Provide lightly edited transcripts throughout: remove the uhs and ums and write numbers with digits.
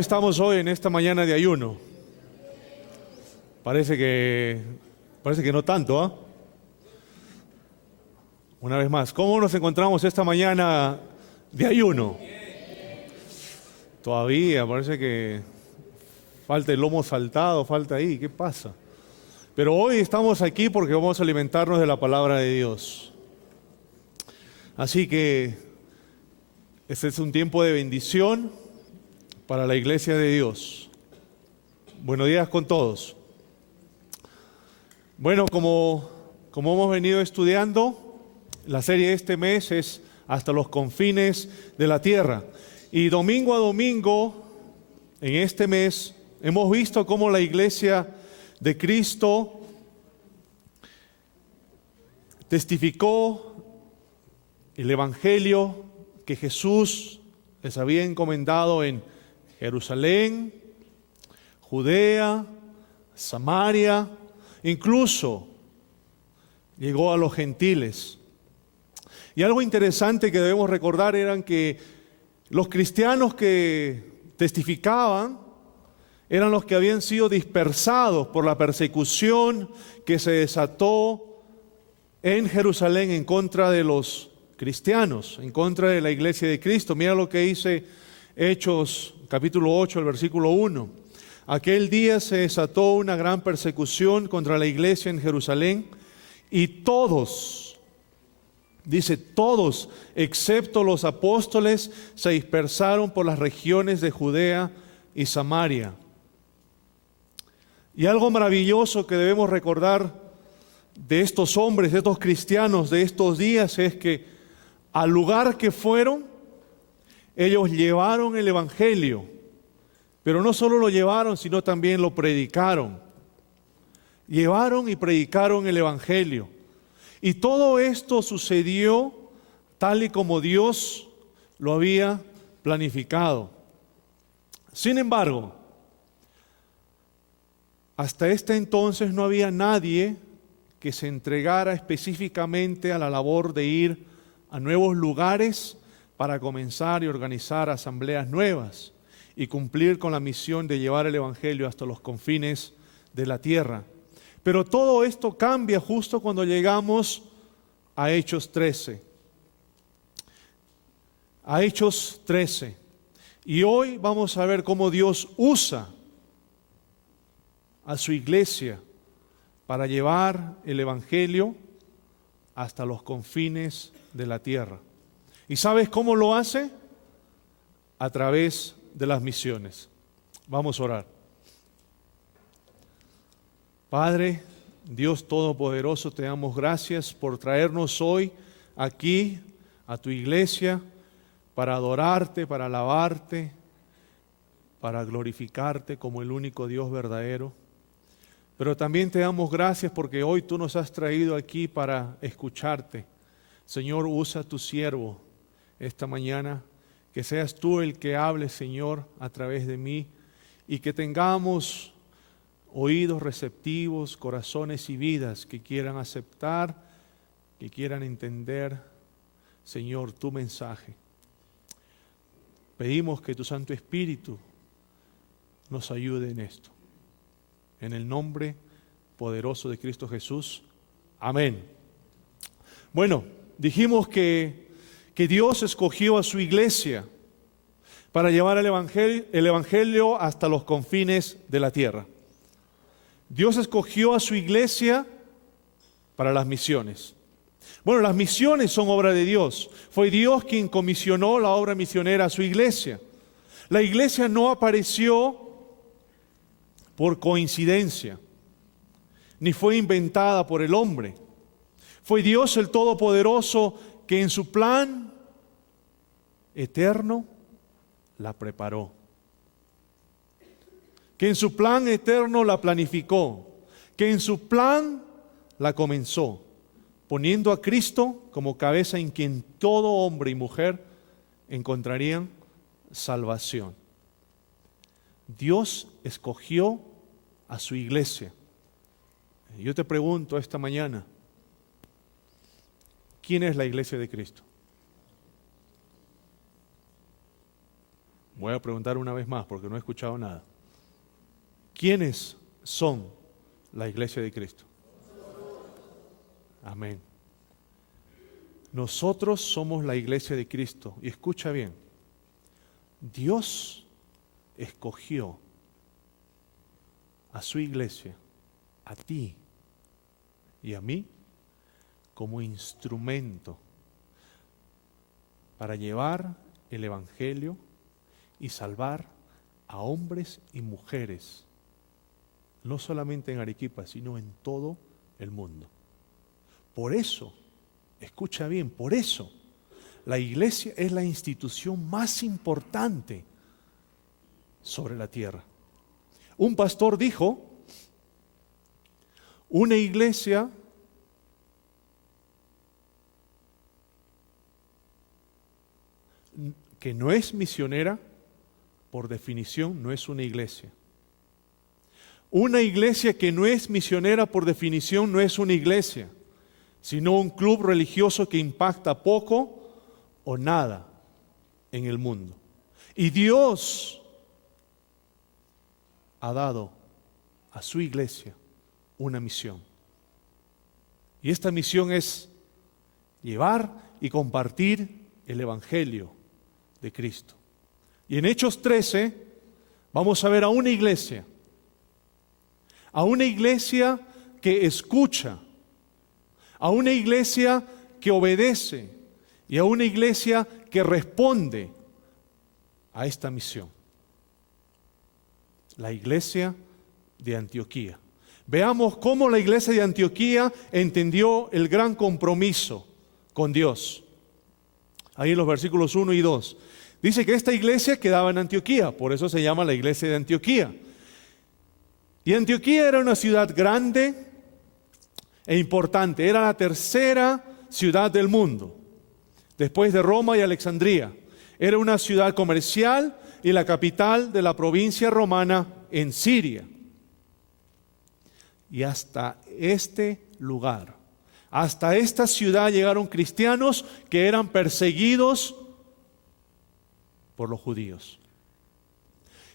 ¿Cómo estamos hoy en esta mañana de ayuno? Parece que no tanto, ¿ah? Una vez más, ¿cómo nos encontramos esta mañana de ayuno? Todavía parece que falta el lomo saltado, falta ahí, ¿qué pasa? Pero hoy estamos aquí porque vamos a alimentarnos de la palabra de Dios. Así que este es un tiempo de bendición para la iglesia de Dios. Buenos días con todos. Bueno, como hemos venido estudiando, la serie de este mes es Hasta los confines de la tierra. Y domingo a domingo, en este mes, hemos visto cómo la iglesia de Cristo testificó el evangelio que Jesús les había encomendado en Jerusalén, Judea, Samaria, incluso llegó a los gentiles. Y algo interesante que debemos recordar eran que los cristianos que testificaban eran los que habían sido dispersados por la persecución que se desató en Jerusalén en contra de los cristianos, en contra de la iglesia de Cristo. Mira lo que dice Hechos capítulo 8, el versículo 1. Aquel día se desató una gran persecución contra la iglesia en Jerusalén y todos, dice todos, excepto los apóstoles, se dispersaron por las regiones de Judea y Samaria. Y algo maravilloso que debemos recordar de estos hombres, de estos cristianos de estos días, es que al lugar que fueron, ellos llevaron el evangelio, pero no solo lo llevaron, sino también lo predicaron. Llevaron y predicaron el evangelio. Y todo esto sucedió tal y como Dios lo había planificado. Sin embargo, hasta este entonces no había nadie que se entregara específicamente a la labor de ir a nuevos lugares para comenzar y organizar asambleas nuevas y cumplir con la misión de llevar el evangelio hasta los confines de la tierra. Pero todo esto cambia justo cuando llegamos a Hechos 13. A Hechos 13. Y hoy vamos a ver cómo Dios usa a su iglesia para llevar el evangelio hasta los confines de la tierra. ¿Y sabes cómo lo hace? A través de las misiones. Vamos a orar. Padre, Dios Todopoderoso, te damos gracias por traernos hoy aquí a tu iglesia para adorarte, para alabarte, para glorificarte como el único Dios verdadero. Pero también te damos gracias porque hoy tú nos has traído aquí para escucharte. Señor, usa a tu siervo esta mañana, que seas tú el que hable, Señor, a través de mí, y que tengamos oídos receptivos, corazones y vidas que quieran aceptar, que quieran entender, Señor, tu mensaje. Pedimos que tu Santo Espíritu nos ayude en esto. En el nombre poderoso de Cristo Jesús. Amén. Bueno, dijimos que Dios escogió a su iglesia para llevar el evangelio hasta los confines de la tierra. Dios escogió a su iglesia para las misiones. Bueno, las misiones son obra de Dios. Fue Dios quien comisionó la obra misionera a su iglesia. La iglesia no apareció por coincidencia, ni fue inventada por el hombre. Fue Dios el Todopoderoso que en su plan eterno la preparó, que en su plan eterno la planificó, que en su plan la comenzó, poniendo a Cristo como cabeza en quien todo hombre y mujer encontrarían salvación. Dios escogió a su iglesia. Yo te pregunto esta mañana, ¿quién es la iglesia de Cristo? Voy a preguntar una vez más porque no he escuchado nada. ¿Quiénes son la iglesia de Cristo? Amén. Nosotros somos la iglesia de Cristo. Y escucha bien, Dios escogió a su iglesia, a ti y a mí, como instrumento para llevar el Evangelio y salvar a hombres y mujeres, no solamente en Arequipa, sino en todo el mundo. Por eso, escucha bien, por eso la iglesia es la institución más importante sobre la tierra. Un pastor dijo, una iglesia que no es misionera, por definición, no es una iglesia. Una iglesia que no es misionera, por definición, no es una iglesia, sino un club religioso que impacta poco o nada en el mundo. Y Dios ha dado a su iglesia una misión. Y esta misión es llevar y compartir el Evangelio de Cristo. Y en Hechos 13 vamos a ver a una iglesia que escucha, a una iglesia que obedece y a una iglesia que responde a esta misión. La iglesia de Antioquía. Veamos cómo la iglesia de Antioquía entendió el gran compromiso con Dios. Ahí en los versículos 1 y 2. Dice que esta iglesia quedaba en Antioquía, por eso se llama la iglesia de Antioquía. Y Antioquía era una ciudad grande e importante, era la tercera ciudad del mundo, después de Roma y Alejandría. Era una ciudad comercial y la capital de la provincia romana en Siria. Y hasta este lugar, hasta esta ciudad llegaron cristianos que eran perseguidos por los judíos.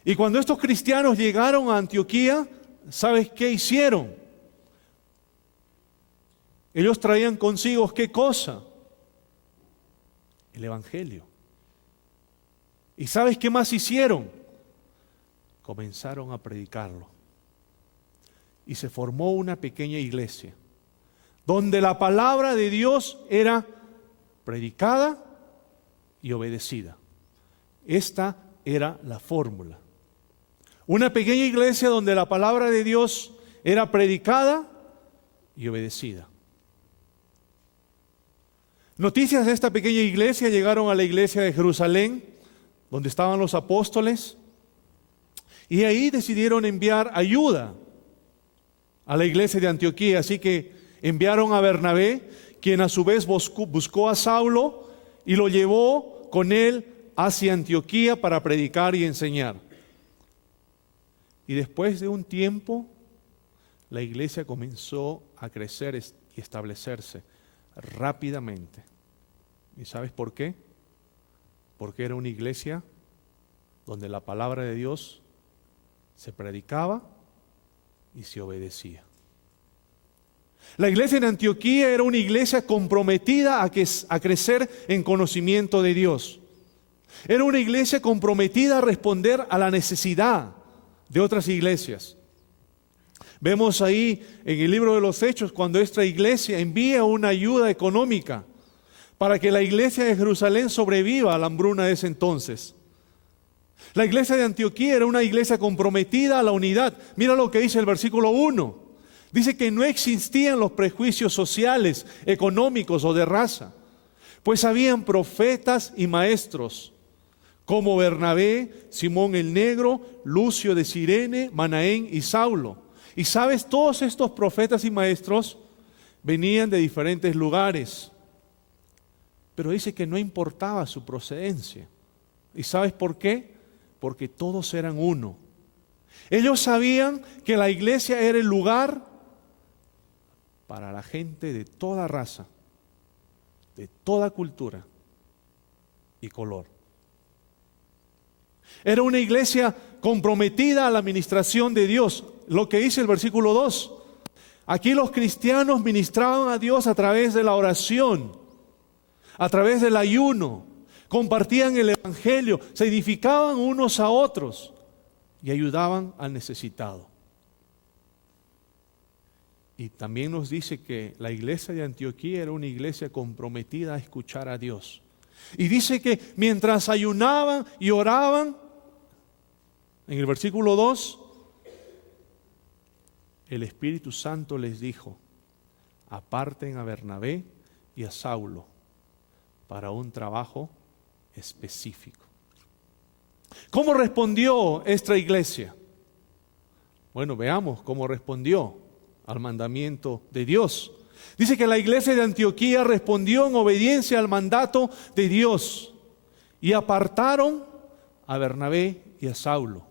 Y cuando estos cristianos llegaron a Antioquía, ¿sabes qué hicieron? Ellos traían consigo, ¿qué cosa? El Evangelio. ¿Y sabes qué más hicieron? Comenzaron a predicarlo. Y se formó una pequeña iglesia, donde la palabra de Dios era predicada y obedecida. Esta era la fórmula. Una pequeña iglesia donde la palabra de Dios era predicada y obedecida. Noticias de esta pequeña iglesia llegaron a la iglesia de Jerusalén, donde estaban los apóstoles, y ahí decidieron enviar ayuda a la iglesia de Antioquía. Así que enviaron a Bernabé, quien a su vez buscó a Saulo y lo llevó con él hacia Antioquía para predicar y enseñar. Y después de un tiempo, la iglesia comenzó a crecer y establecerse rápidamente. ¿Y sabes por qué? Porque era una iglesia donde la palabra de Dios se predicaba y se obedecía. La iglesia en Antioquía era una iglesia comprometida a crecer en conocimiento de Dios. Era una iglesia comprometida a responder a la necesidad de otras iglesias. Vemos ahí en el libro de los Hechos cuando esta iglesia envía una ayuda económica para que la iglesia de Jerusalén sobreviva a la hambruna de ese entonces. La iglesia de Antioquía era una iglesia comprometida a la unidad. Mira lo que dice el versículo 1. Dice que no existían los prejuicios sociales, económicos o de raza, pues habían profetas y maestros como Bernabé, Simón el Negro, Lucio de Cirene, Manaén y Saulo. Y sabes, todos estos profetas y maestros venían de diferentes lugares, pero dice que no importaba su procedencia. ¿Y sabes por qué? Porque todos eran uno. Ellos sabían que la iglesia era el lugar para la gente de toda raza, de toda cultura y color. Era una iglesia comprometida a la administración de Dios. Lo que dice el versículo 2. Aquí los cristianos ministraban a Dios a través de la oración, a través del ayuno, compartían el evangelio, se edificaban unos a otros y ayudaban al necesitado. Y también nos dice que la iglesia de Antioquía era una iglesia comprometida a escuchar a Dios. Y dice que mientras ayunaban y oraban, en el versículo 2, el Espíritu Santo les dijo: aparten a Bernabé y a Saulo para un trabajo específico. ¿Cómo respondió esta iglesia? Bueno, veamos cómo respondió al mandamiento de Dios. Dice que la iglesia de Antioquía respondió en obediencia al mandato de Dios y apartaron a Bernabé y a Saulo.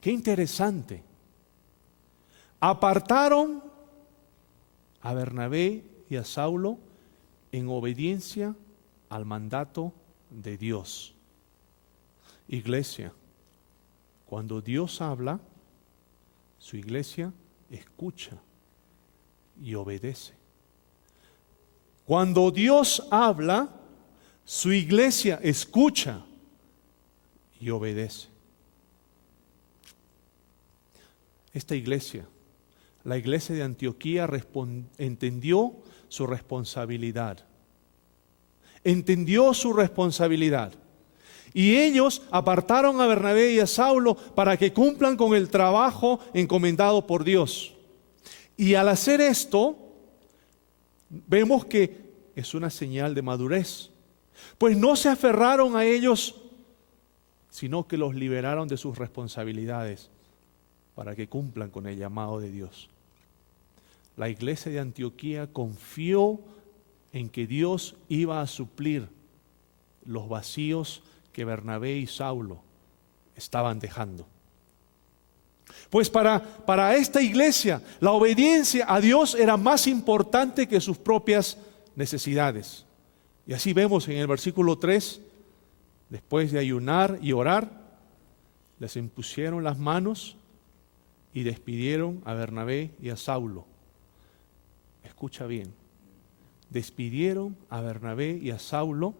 Qué interesante. Apartaron a Bernabé y a Saulo en obediencia al mandato de Dios. Iglesia, cuando Dios habla, su iglesia escucha y obedece. Cuando Dios habla, su iglesia escucha y obedece. Esta iglesia, la iglesia de Antioquía, entendió su responsabilidad. Entendió su responsabilidad. Y ellos apartaron a Bernabé y a Saulo para que cumplan con el trabajo encomendado por Dios. Y al hacer esto, vemos que es una señal de madurez. Pues no se aferraron a ellos, sino que los liberaron de sus responsabilidades para que cumplan con el llamado de Dios. La iglesia de Antioquía confió en que Dios iba a suplir los vacíos que Bernabé y Saulo estaban dejando. Pues para esta iglesia, la obediencia a Dios era más importante que sus propias necesidades. Y así vemos en el versículo 3, después de ayunar y orar, les impusieron las manos y despidieron a Bernabé y a Saulo. Escucha bien, despidieron a Bernabé y a Saulo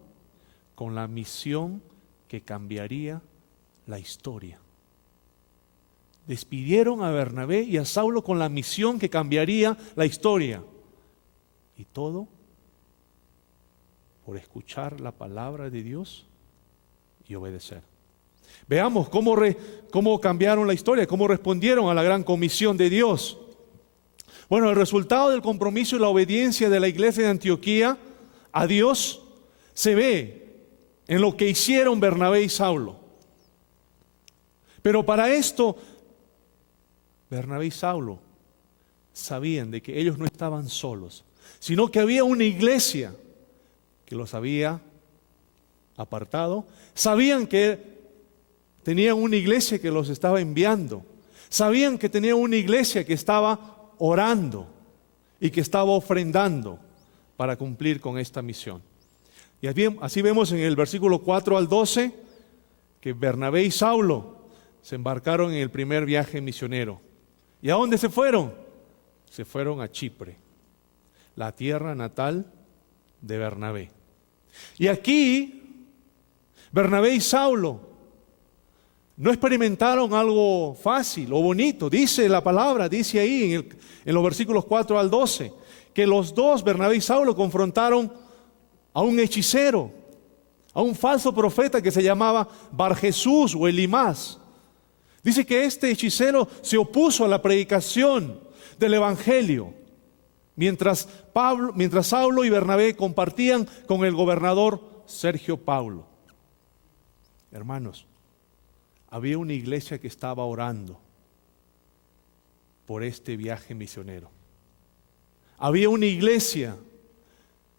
con la misión que cambiaría la historia. Despidieron a Bernabé y a Saulo con la misión que cambiaría la historia. Y todo por escuchar la palabra de Dios y obedecer. Veamos cómo cambiaron la historia, cómo respondieron a la gran comisión de Dios. Bueno, el resultado del compromiso y la obediencia de la iglesia de Antioquía a Dios se ve en lo que hicieron Bernabé y Saulo. Pero para esto, Bernabé y Saulo sabían de que ellos no estaban solos, sino que había una iglesia que los había apartado. Sabían que tenían una iglesia que los estaba enviando. Sabían que tenían una iglesia que estaba orando y que estaba ofrendando para cumplir con esta misión. Y así vemos en el versículo 4 al 12 que Bernabé y Saulo se embarcaron en el primer viaje misionero. ¿Y a dónde se fueron? Se fueron a Chipre, la tierra natal de Bernabé. Y aquí Bernabé y Saulo no experimentaron algo fácil o bonito. Dice la palabra, dice ahí en los versículos 4 al 12, que los dos, Bernabé y Saulo, confrontaron a un hechicero, a un falso profeta que se llamaba Barjesús o Elimás. Dice que este hechicero se opuso a la predicación del evangelio, mientras Saulo y Bernabé compartían con el gobernador Sergio Paulo. Hermanos, había una iglesia que estaba orando por este viaje misionero. Había una iglesia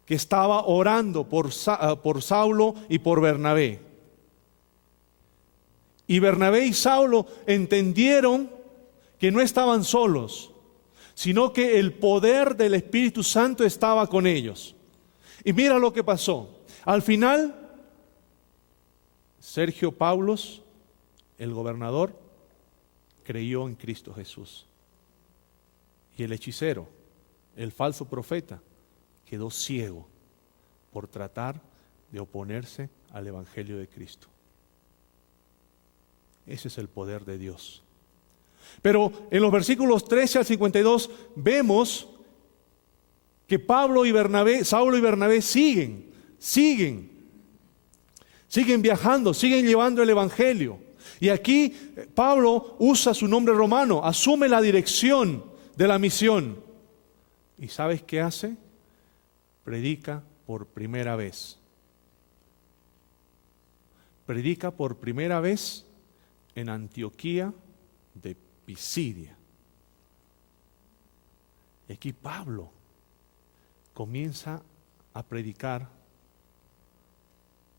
que estaba orando por Saulo y por Bernabé. Y Bernabé y Saulo entendieron que no estaban solos, sino que el poder del Espíritu Santo estaba con ellos. Y mira lo que pasó. Al final, Sergio Paulos, el gobernador, creyó en Cristo Jesús. Y el hechicero, el falso profeta, quedó ciego por tratar de oponerse al Evangelio de Cristo. Ese es el poder de Dios. Pero en los versículos 13 al 52 vemos que Saulo y Bernabé siguen viajando, siguen llevando el Evangelio. Y aquí Pablo usa su nombre romano, asume la dirección de la misión. ¿Y sabes qué hace? Predica por primera vez. Predica por primera vez en Antioquía de Pisidia. Y aquí Pablo comienza a predicar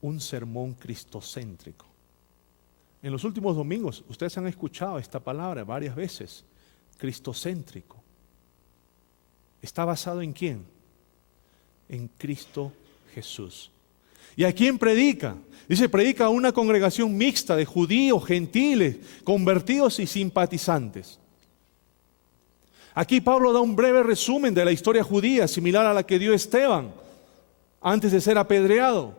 un sermón cristocéntrico. En los últimos domingos ustedes han escuchado esta palabra varias veces, cristocéntrico. ¿Está basado en quién? En Cristo Jesús. ¿Y a quién predica? Dice, predica a una congregación mixta de judíos, gentiles, convertidos y simpatizantes. Aquí Pablo da un breve resumen de la historia judía, similar a la que dio Esteban antes de ser apedreado.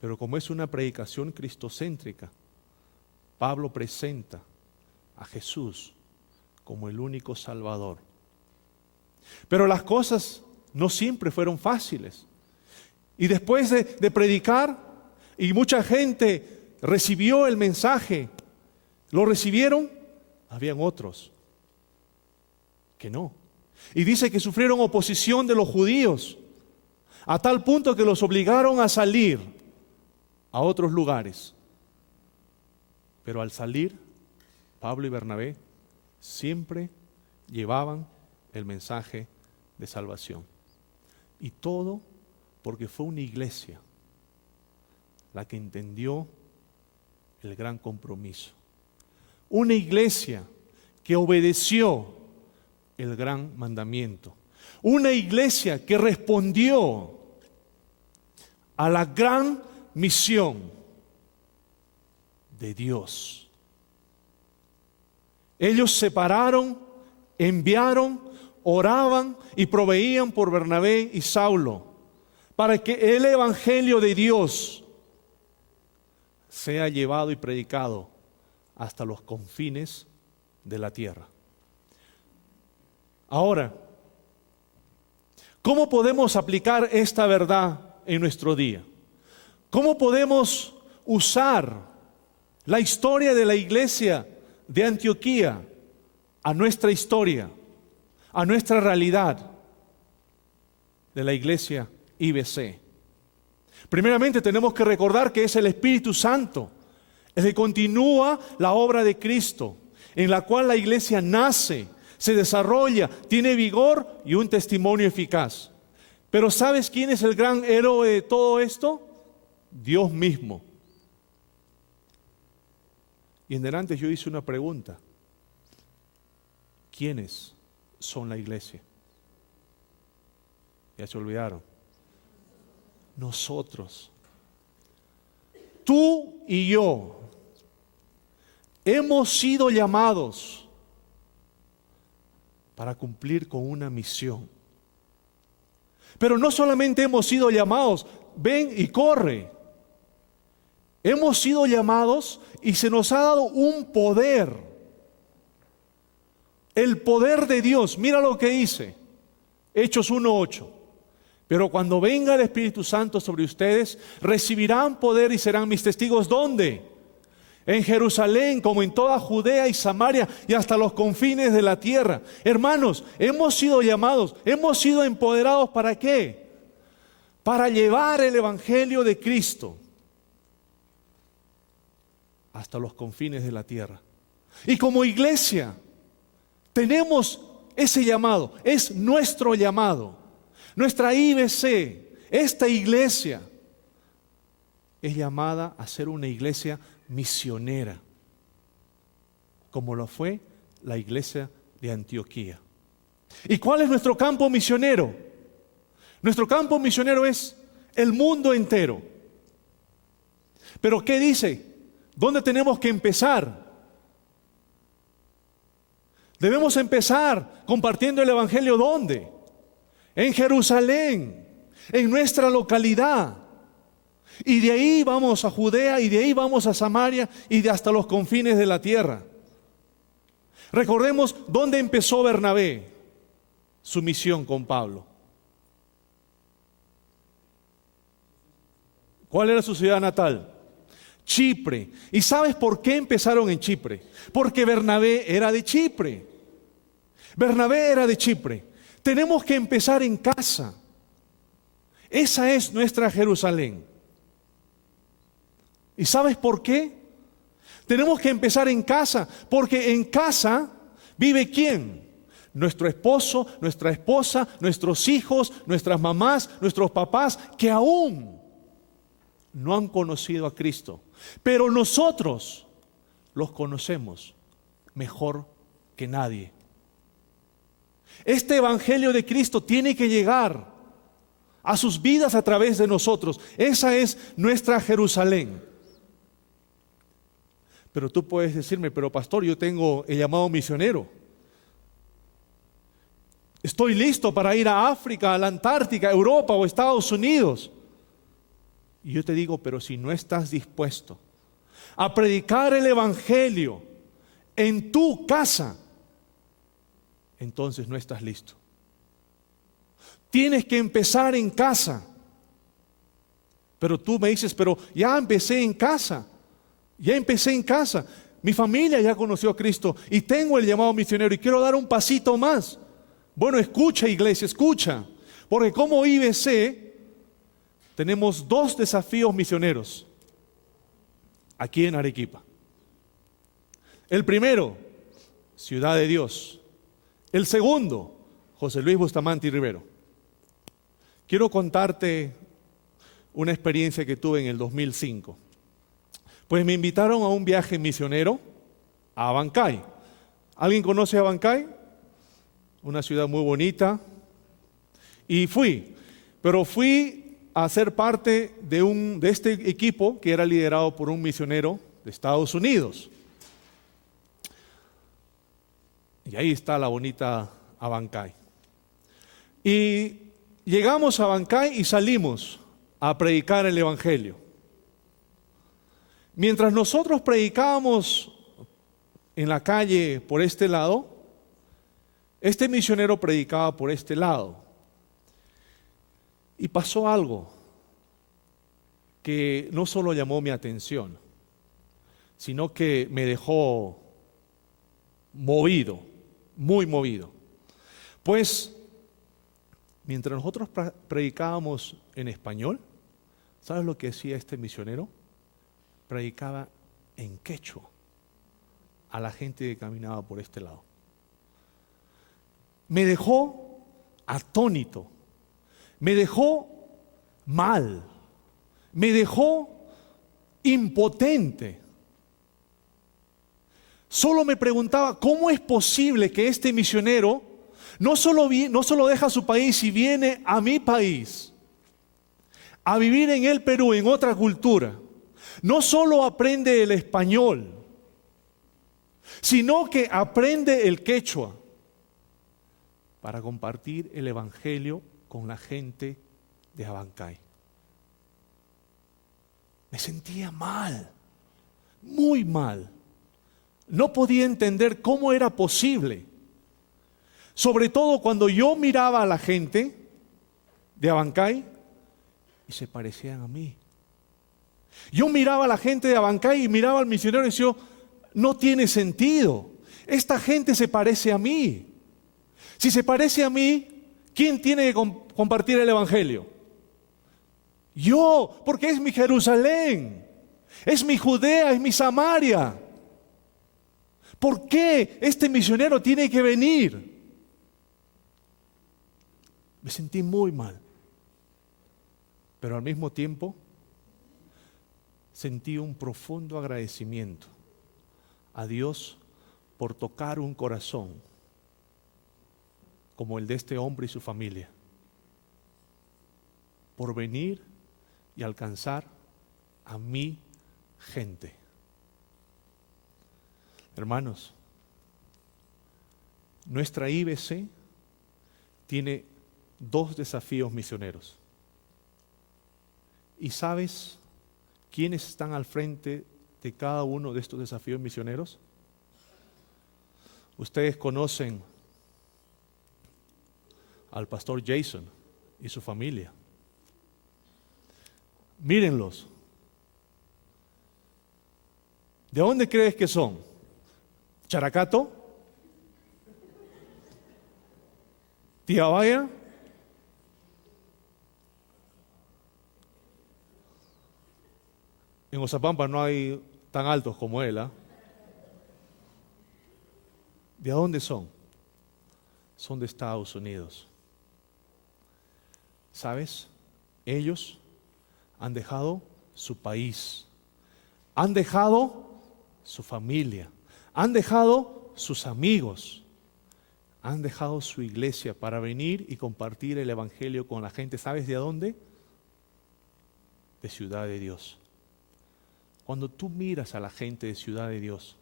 Pero como es una predicación cristocéntrica, Pablo presenta a Jesús como el único Salvador. Pero las cosas no siempre fueron fáciles. Y después de predicar, y mucha gente recibió el mensaje, lo recibieron, habían otros que no. Y dice que sufrieron oposición de los judíos, a tal punto que los obligaron a salir a otros lugares. Pero al salir, Pablo y Bernabé siempre llevaban el mensaje de salvación. Y todo porque fue una iglesia la que entendió el gran compromiso. Una iglesia que obedeció el gran mandamiento. Una iglesia que respondió a la gran misión de Dios. Ellos separaron, enviaron, oraban y proveían por Bernabé y Saulo para que el Evangelio de Dios sea llevado y predicado hasta los confines de la tierra. Ahora, ¿cómo podemos aplicar esta verdad en nuestro día? ¿Cómo podemos usar la historia de la iglesia de Antioquía a nuestra historia, a nuestra realidad de la iglesia IBC? Primeramente tenemos que recordar que es el Espíritu Santo el que continúa la obra de Cristo, en la cual la iglesia nace, se desarrolla, tiene vigor y un testimonio eficaz. Pero ¿sabes quién es el gran héroe de todo esto? Dios mismo. Y en delante yo hice una pregunta. ¿Quiénes son la iglesia? Ya se olvidaron. Nosotros. Tú y yo hemos sido llamados para cumplir con una misión. Pero no solamente hemos sido llamados, ven y corre. Hemos sido llamados y se nos ha dado un poder. El poder de Dios. Mira lo que dice Hechos 1:8. Pero cuando venga el Espíritu Santo sobre ustedes, recibirán poder y serán mis testigos. ¿Dónde? En Jerusalén, como en toda Judea y Samaria y hasta los confines de la tierra. Hermanos, hemos sido llamados, hemos sido empoderados. ¿Para qué? Para llevar el Evangelio de Cristo hasta los confines de la tierra. Y como iglesia tenemos ese llamado, es nuestro llamado. Nuestra IBC, esta iglesia, es llamada a ser una iglesia misionera, como lo fue la iglesia de Antioquía. ¿Y cuál es nuestro campo misionero? Nuestro campo misionero es el mundo entero. Pero ¿qué dice? ¿Dónde tenemos que empezar? Debemos empezar compartiendo el Evangelio. ¿Dónde? En Jerusalén, en nuestra localidad. Y de ahí vamos a Judea, y de ahí vamos a Samaria, y de hasta los confines de la tierra. Recordemos dónde empezó Bernabé su misión con Pablo. ¿Cuál era su ciudad natal? Chipre. ¿Y sabes por qué empezaron en Chipre? Porque Bernabé era de Chipre. Bernabé era de Chipre. Tenemos que empezar en casa. Esa es nuestra Jerusalén. ¿Y sabes por qué? Tenemos que empezar en casa, porque en casa vive ¿quién? Nuestro esposo, nuestra esposa, nuestros hijos, nuestras mamás, nuestros papás, que aún no han conocido a Cristo. Pero nosotros los conocemos mejor que nadie. Este Evangelio de Cristo tiene que llegar a sus vidas a través de nosotros. Esa es nuestra Jerusalén. Pero tú puedes decirme, pero pastor, yo tengo el llamado misionero. Estoy listo para ir a África, a la Antártica, a Europa o Estados Unidos. Y yo te digo, pero si no estás dispuesto a predicar el Evangelio en tu casa, entonces no estás listo. Tienes que empezar en casa. Pero tú me dices, pero ya empecé en casa. Ya empecé en casa. Mi familia ya conoció a Cristo y tengo el llamado misionero y quiero dar un pasito más. Bueno, escucha, iglesia, escucha. Porque como IBC tenemos 2 desafíos misioneros aquí en Arequipa. El primero, Ciudad de Dios. El segundo, José Luis Bustamante y Rivero. Quiero contarte una experiencia que tuve en el 2005. Pues me invitaron a un viaje misionero a Abancay. ¿Alguien conoce Abancay? Una ciudad muy bonita. Y pero fui a ser parte de este equipo que era liderado por un misionero de Estados Unidos. Y ahí está la bonita Abancay. Y llegamos a Abancay y salimos a predicar el Evangelio. Mientras nosotros predicábamos en la calle por este lado, este misionero predicaba por este lado. Y pasó algo que no solo llamó mi atención, sino que me dejó movido, muy movido. Pues, mientras nosotros predicábamos en español, ¿sabes lo que decía este misionero? Predicaba en quechua a la gente que caminaba por este lado. Me dejó atónito, me dejó mal, me dejó impotente. Solo me preguntaba, ¿cómo es posible que este misionero no solo deja su país y viene a mi país a vivir en el Perú, en otra cultura? No solo aprende el español, sino que aprende el quechua para compartir el Evangelio con la gente de Abancay. Me sentía mal, muy mal. No podía entender cómo era posible. Sobre todo cuando yo miraba a la gente de Abancay y se parecían a mí. Yo miraba a la gente de Abancay y miraba al misionero y decía, no tiene sentido. Esta gente se parece a mí. Si se parece a mí, ¿quién tiene que compartir el Evangelio? Yo, porque es mi Jerusalén, es mi Judea, es mi Samaria. ¿Por qué este misionero tiene que venir? Me sentí muy mal, pero al mismo tiempo sentí un profundo agradecimiento a Dios por tocar un corazón como el de este hombre y su familia, por venir y alcanzar a mi gente. Hermanos, nuestra IBC tiene 2 desafíos misioneros. ¿Y sabes quiénes están al frente de cada uno de estos desafíos misioneros? Ustedes conocen al pastor Jason y su familia. Mírenlos. ¿De dónde crees que son? ¿Characato? ¿Tía Vaya? En Oxapampa no hay tan altos como él, ¿ah? ¿De dónde son? Son de Estados Unidos. ¿Sabes? Ellos han dejado su país, han dejado su familia, han dejado sus amigos, han dejado su iglesia para venir y compartir el evangelio con la gente. ¿Sabes de dónde? De Ciudad de Dios. Cuando tú miras a la gente de Ciudad de Dios,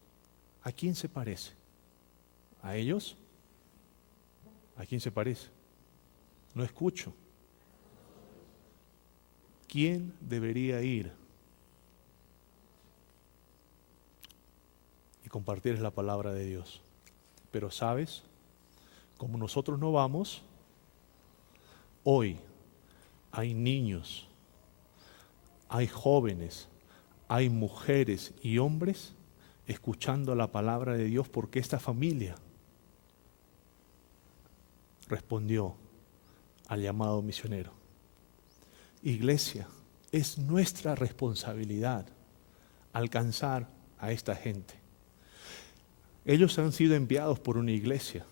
¿a quién se parece? ¿A ellos? ¿A quién se parece? No escucho. ¿Quién debería ir y compartir la palabra de Dios? Pero sabes, como nosotros no vamos, hoy hay niños, hay jóvenes, hay mujeres y hombres escuchando la palabra de Dios porque esta familia respondió al llamado misionero. Iglesia, es nuestra responsabilidad alcanzar a esta gente. Ellos han sido enviados por una iglesia.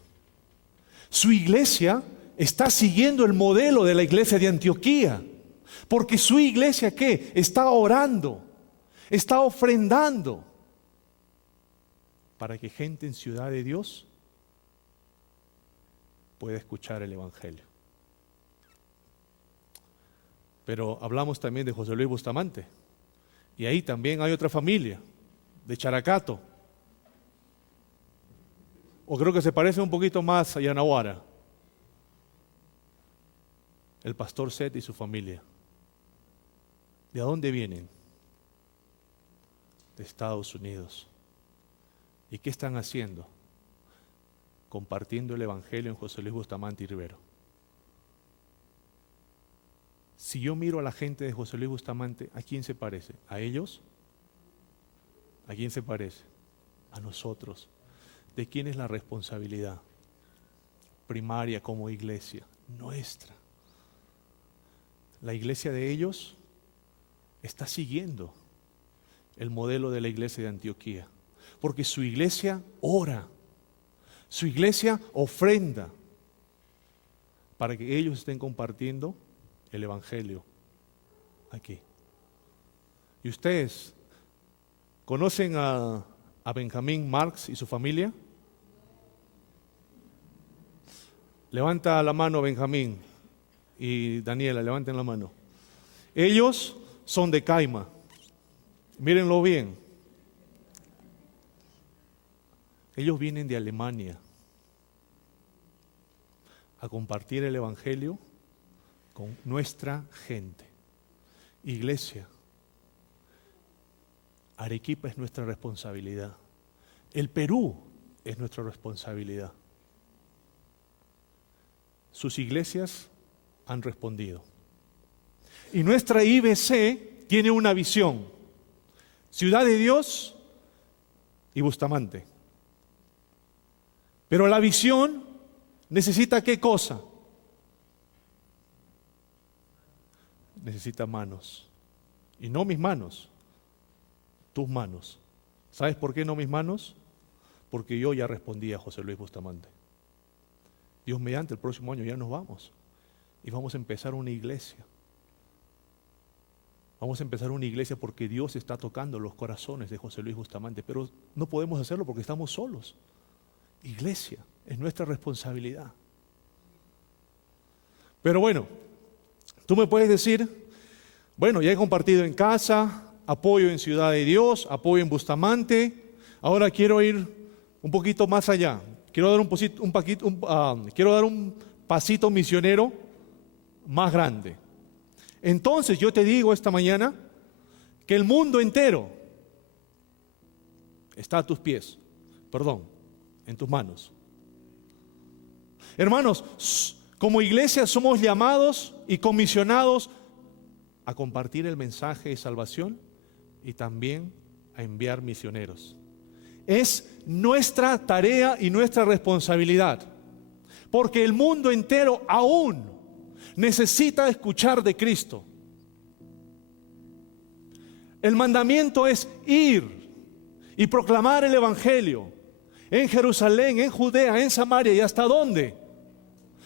Su iglesia está siguiendo el modelo de la iglesia de Antioquía, porque su iglesia, ¿qué? Está orando, está ofrendando para que gente en Ciudad de Dios pueda escuchar el evangelio. Pero hablamos también de José Luis Bustamante. Y ahí también hay otra familia, de Characato. O creo que se parece un poquito más a Yanaguara. El pastor Seth y su familia. ¿De dónde vienen? De Estados Unidos. ¿Y qué están haciendo? Compartiendo el evangelio en José Luis Bustamante y Rivero. Si yo miro a la gente de José Luis Bustamante, ¿a quién se parece? ¿A ellos? ¿A quién se parece? A nosotros. ¿De quién es la responsabilidad primaria como iglesia? Nuestra. La iglesia de ellos está siguiendo el modelo de la iglesia de Antioquía, porque su iglesia ora, su iglesia ofrenda para que ellos estén compartiendo el evangelio aquí. ¿Y ustedes conocen a Benjamín Marx y su familia? Levanta la mano, Benjamín, y Daniela, levanten la mano. Ellos son de Caima. Mírenlo bien. Ellos vienen de Alemania a compartir el evangelio con nuestra gente. Iglesia, Arequipa es nuestra responsabilidad. El Perú es nuestra responsabilidad. Sus iglesias han respondido. Y nuestra IBC tiene una visión. Ciudad de Dios y Bustamante. Pero la visión necesita ¿qué cosa? Necesita manos. Y no mis manos, tus manos. ¿Sabes por qué no mis manos? Porque yo ya respondí a José Luis Bustamante. Dios mediante, el próximo año ya nos vamos. Y vamos a empezar una iglesia. Vamos a empezar una iglesia porque Dios está tocando los corazones de José Luis Bustamante. Pero no podemos hacerlo porque estamos solos. Iglesia, es nuestra responsabilidad. Pero bueno, tú me puedes decir, bueno, ya he compartido en casa, apoyo en Ciudad de Dios, apoyo en Bustamante. Ahora quiero ir un poquito más allá. Quiero dar un pasito misionero más grande. Entonces yo te digo esta mañana que el mundo entero está a tus pies, en tus manos. Hermanos, como iglesia somos llamados y comisionados a compartir el mensaje de salvación y también a enviar misioneros. Es nuestra tarea y nuestra responsabilidad, porque el mundo entero aún necesita escuchar de Cristo. El mandamiento es ir y proclamar el Evangelio en Jerusalén, en Judea, en Samaria y ¿hasta dónde?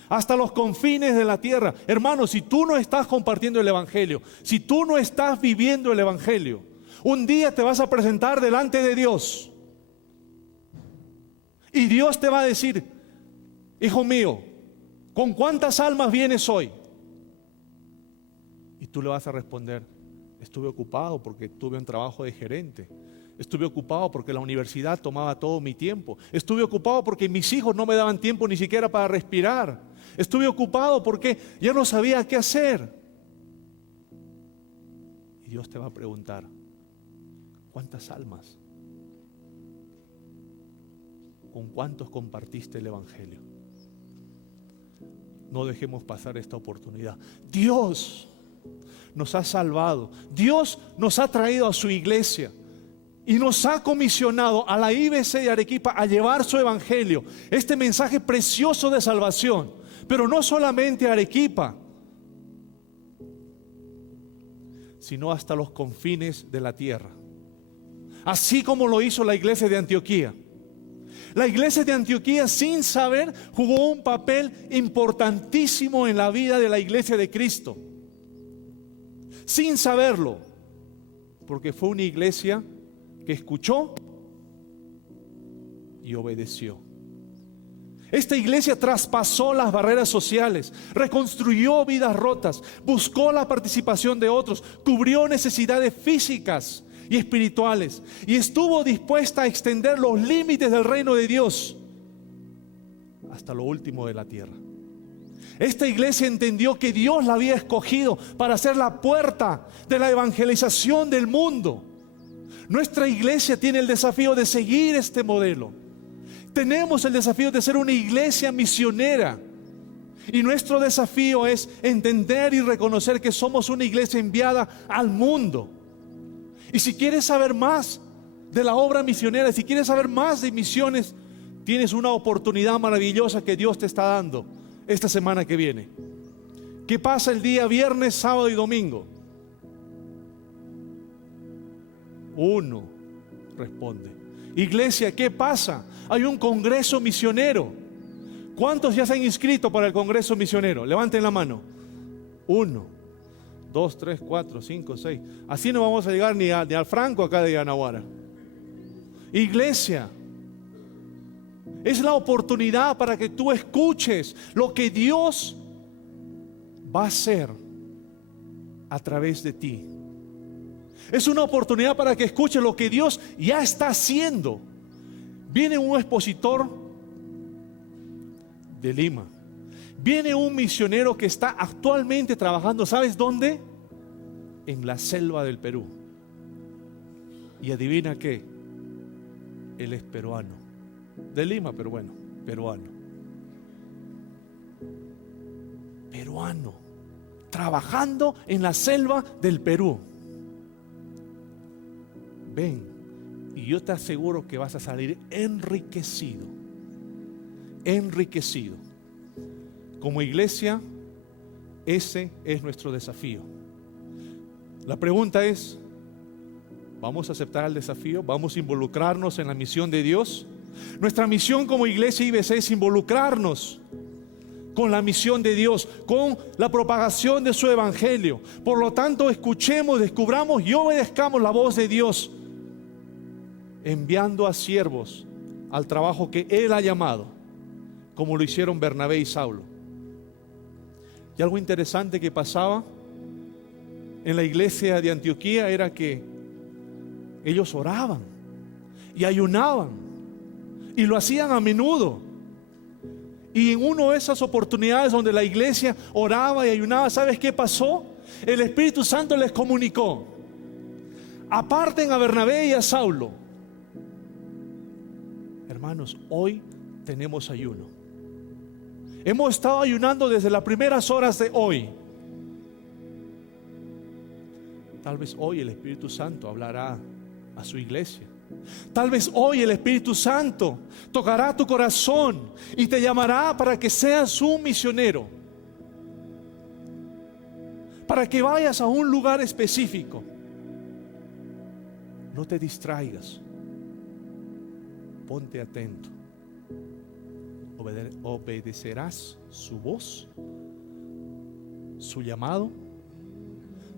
Hasta los confines de la tierra. Hermanos, si tú no estás compartiendo el Evangelio, si tú no estás viviendo el Evangelio, un día te vas a presentar delante de Dios y Dios te va a decir: hijo mío, ¿con cuántas almas vienes hoy? Y tú le vas a responder: estuve ocupado porque tuve un trabajo de gerente. Estuve ocupado porque la universidad tomaba todo mi tiempo. Estuve ocupado porque mis hijos no me daban tiempo ni siquiera para respirar. Estuve ocupado porque ya no sabía qué hacer. Y Dios te va a preguntar: ¿cuántas almas? ¿Con cuántos compartiste el Evangelio? No dejemos pasar esta oportunidad. Dios nos ha salvado. Dios nos ha traído a su iglesia y nos ha comisionado a la IBC de Arequipa a llevar su Evangelio, este mensaje precioso de salvación, pero no solamente a Arequipa, sino hasta los confines de la tierra, así como lo hizo la iglesia de Antioquía. La iglesia de Antioquía, sin saber, jugó un papel importantísimo en la vida de la iglesia de Cristo, sin saberlo, porque fue una iglesia que escuchó y obedeció. Esta iglesia traspasó las barreras sociales, reconstruyó vidas rotas, buscó la participación de otros, cubrió necesidades físicas y espirituales y estuvo dispuesta a extender los límites del reino de Dios hasta lo último de la tierra. Esta iglesia entendió que Dios la había escogido para ser la puerta de la evangelización del mundo. Nuestra iglesia tiene el desafío de seguir este modelo. Tenemos el desafío de ser una iglesia misionera. Y nuestro desafío es entender y reconocer que somos una iglesia enviada al mundo. Y si quieres saber más de la obra misionera, si quieres saber más de misiones, tienes una oportunidad maravillosa que Dios te está dando esta semana que viene. ¿Qué pasa el día viernes, sábado y domingo? Uno responde: iglesia, ¿qué pasa? Hay un congreso misionero. ¿Cuántos ya se han inscrito para el congreso misionero? Levanten la mano. 1, 2, 3, 4, 5, 6. Así no vamos a llegar ni al Franco acá de Yanaguara. Iglesia, es la oportunidad para que tú escuches lo que Dios va a hacer a través de ti. Es una oportunidad para que escuches lo que Dios ya está haciendo. Viene un expositor de Lima. Viene un misionero que está actualmente trabajando, ¿sabes dónde? En la selva del Perú. Y adivina qué, él es peruano. De Lima, pero bueno, peruano. Peruano, trabajando en la selva del Perú. Ven, y yo te aseguro que vas a salir enriquecido. Enriquecido. Como iglesia, ese es nuestro desafío. La pregunta es: ¿vamos a aceptar el desafío? ¿Vamos a involucrarnos en la misión de Dios? Nuestra misión como iglesia IBC es involucrarnos con la misión de Dios, con la propagación de su evangelio. Por lo tanto, escuchemos, descubramos y obedezcamos la voz de Dios, enviando a siervos al trabajo que Él ha llamado, como lo hicieron Bernabé y Saulo. Y algo interesante que pasaba en la iglesia de Antioquía era que ellos oraban y ayunaban, y lo hacían a menudo. Y en una de esas oportunidades donde la iglesia oraba y ayunaba, ¿sabes qué pasó? El Espíritu Santo les comunicó: aparten a Bernabé y a Saulo. Hermanos, hoy tenemos ayuno. Hemos estado ayunando desde las primeras horas de hoy. Tal vez hoy el Espíritu Santo hablará a su iglesia. Tal vez hoy el Espíritu Santo tocará tu corazón y te llamará para que seas un misionero, para que vayas a un lugar específico. No te distraigas, ponte atento. Obedecerás su voz, su llamado.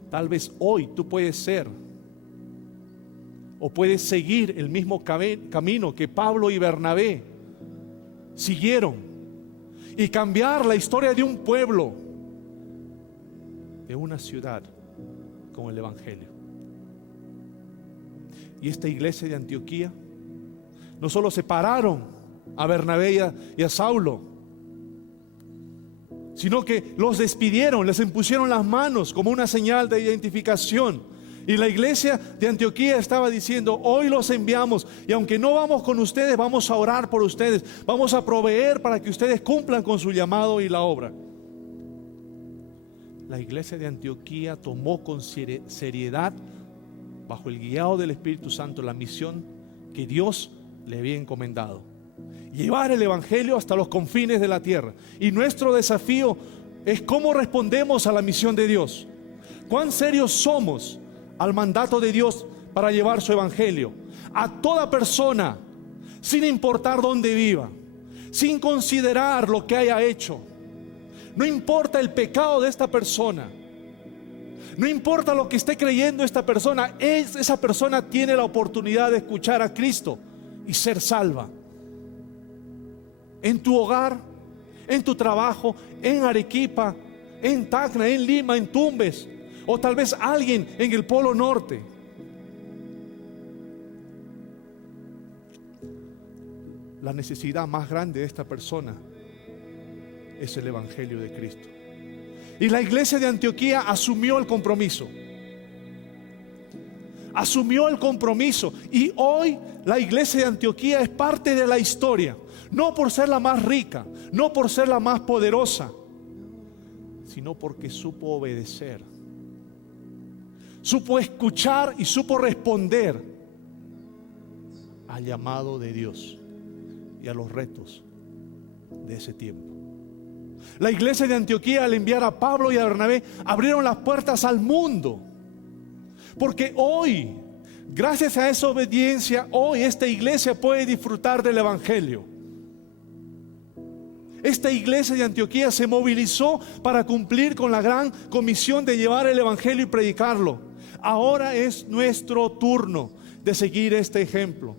Tal vez hoy tú puedes ser o puedes seguir el mismo camino que Pablo y Bernabé siguieron y cambiar la historia de un pueblo, de una ciudad, con el Evangelio. Y esta iglesia de Antioquía no solo separaron a Bernabé y a Saulo, sino que los despidieron, les impusieron las manos como una señal de identificación. Y la iglesia de Antioquía estaba diciendo: hoy los enviamos, y aunque no vamos con ustedes, vamos a orar por ustedes, vamos a proveer para que ustedes cumplan con su llamado y la obra. La iglesia de Antioquía tomó con seriedad, bajo el guiado del Espíritu Santo, la misión que Dios le había encomendado: llevar el Evangelio hasta los confines de la tierra. Y nuestro desafío es cómo respondemos a la misión de Dios. Cuán serios somos al mandato de Dios para llevar su Evangelio a toda persona, sin importar dónde viva, sin considerar lo que haya hecho. No importa el pecado de esta persona, no importa lo que esté creyendo esta persona, esa persona tiene la oportunidad de escuchar a Cristo y ser salva. En tu hogar, en tu trabajo, en Arequipa, en Tacna, en Lima, en Tumbes, o tal vez alguien en el Polo Norte. La necesidad más grande de esta persona es el Evangelio de Cristo. Y la iglesia de Antioquía asumió el compromiso. Asumió el compromiso. Y hoy la iglesia de Antioquía es parte de la historia. No por ser la más rica, no por ser la más poderosa, sino porque supo obedecer, supo escuchar y supo responder al llamado de Dios y a los retos de ese tiempo. La iglesia de Antioquía, al enviar a Pablo y a Bernabé, abrieron las puertas al mundo. Porque hoy, gracias a esa obediencia, hoy esta iglesia puede disfrutar del Evangelio. Esta iglesia de Antioquía se movilizó para cumplir con la gran comisión de llevar el Evangelio y predicarlo. Ahora es nuestro turno de seguir este ejemplo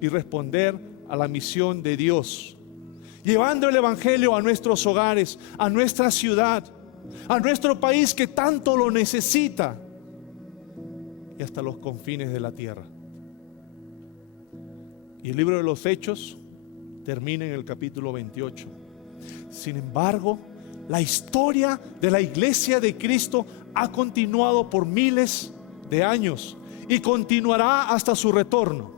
y responder a la misión de Dios, llevando el Evangelio a nuestros hogares, a nuestra ciudad, a nuestro país que tanto lo necesita, y hasta los confines de la tierra. Y el libro de los Hechos termina en el capítulo 28. Sin embargo, la historia de la iglesia de Cristo ha continuado por miles de años y continuará hasta su retorno.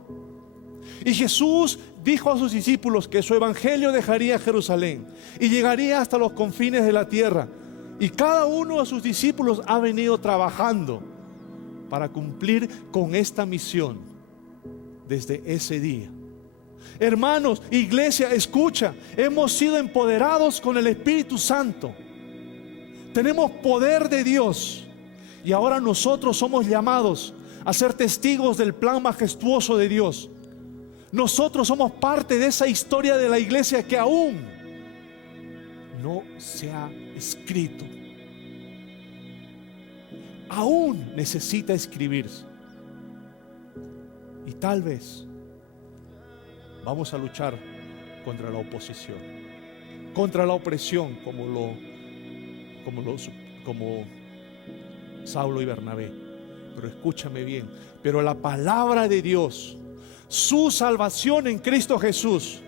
Y Jesús dijo a sus discípulos que su evangelio dejaría Jerusalén y llegaría hasta los confines de la tierra. Y cada uno de sus discípulos ha venido trabajando para cumplir con esta misión desde ese día. Hermanos, iglesia, escucha, hemos sido empoderados con el Espíritu Santo. Tenemos poder de Dios y ahora nosotros somos llamados a ser testigos del plan majestuoso de Dios. Nosotros somos parte de esa historia de la iglesia que aún no se ha escrito. Aún necesita escribirse. Y tal vez vamos a luchar contra la oposición, contra la opresión, como Saulo y Bernabé. Pero escúchame bien, pero la palabra de Dios, su salvación en Cristo Jesús,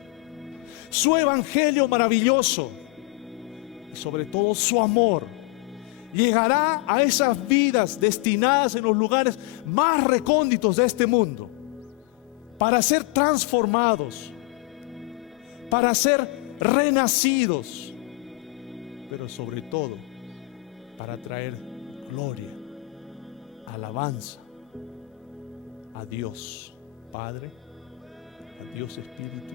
su evangelio maravilloso y sobre todo su amor, llegará a esas vidas destinadas en los lugares más recónditos de este mundo para ser transformados, para ser renacidos, pero sobre todo para traer gloria, alabanza a Dios Padre, a Dios Espíritu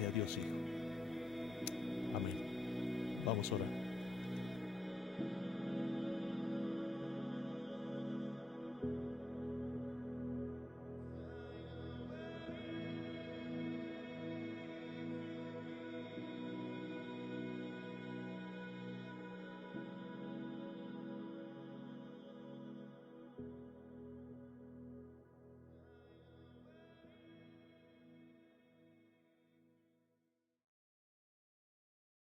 y a Dios Hijo. Amén. Vamos a orar.